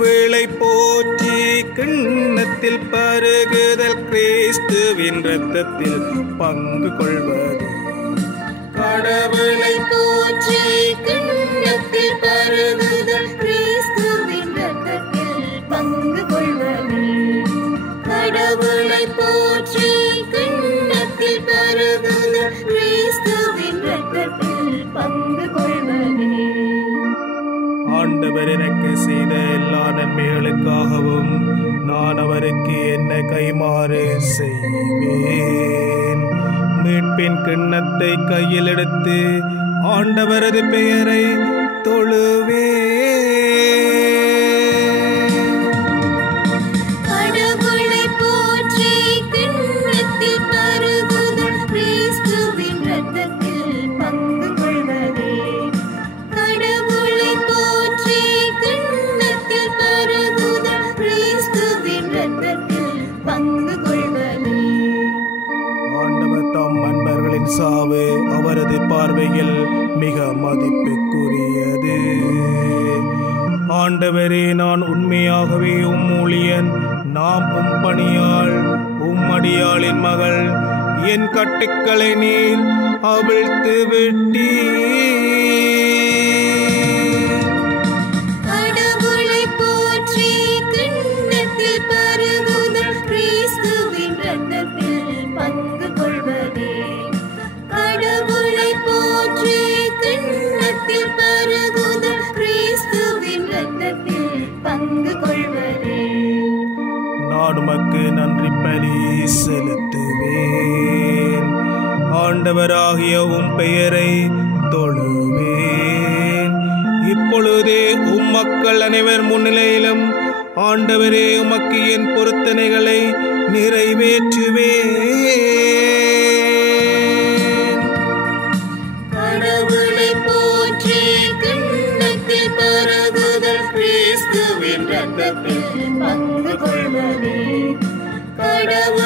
கடவுளை போற்றி கிண்ணத்தில் பருகுதல் கிறிஸ்துவின் இரத்தத்தில் பங்கு கொள்வது. கடவுளை போற்றி கிண்ணத்தில் பருகுதல் கிறிஸ்துவின் இரத்தத்தில் பங்கு கொள்வது. கடவுளை போற்றி கிண்ணத்தில் பருகுதல் கிறிஸ்துவின் இரத்தத்தில் பங்கு கொள்வது. ஆண்டவர் எனக்கு செய்த எல்லா நன்மைகளுக்காகவும் நான் அவருக்கு என்ன கைமாறு செய்வேன். மீட்பின் கிண்ணத்தை கையில் எடுத்து ஆண்டவரது பெயரை தொழுவேன். கடவுளை போற்றி கிண்ணத்தில் பருகுதல் கிறிஸ்துவின் இரத்தத்தில் பங்கு கொள்வது. கடவுளை போற்றி கிண்ணத்தில் பருகுதல் கிறிஸ்துவின் இரத்தத்தில் பங்கு கொள்வது. ஆண்டவர் தம் அன்பர்களின் சாவு அவரது பார்வையில் மிக மதிப்புக்குரியது. ஆண்டவரே, நான் உண்மையாகவே உம் ஊழியன். நாம் உம் பணியாள், உம் அடியாளின் மகள். என் கட்டுக்களை நீர் அவிழ்த்து விட்டீர். கடவுளை போற்றி கிண்ணத்தில் பருகுதல் கிறிஸ்துவின் இரத்தத்தில் பங்கு கொள்வது. கடவுளை போற்றி கிண்ணத்தில் பருகுதல் கிறிஸ்துவின் இரத்தத்தில் பங்கு கொள்வது. நான் உமக்கு நன்றி பலி செலுத்துவேன். ஆண்டவராகிய உம் பெயரை தொழுவேன். இப்பொழுதே உம் மக்கள் அனைவர் முன்னிலையிலும் ஆண்டவரே உமக்கு என் பொருத்தனைகளை நிறைவேற்றுவேன். கடவுளை போற்றி கிண்ணத்தில் பருகுதல் கிறிஸ்துவின் இரத்தத்தில் பங்கு கொள்வது. கடவுளை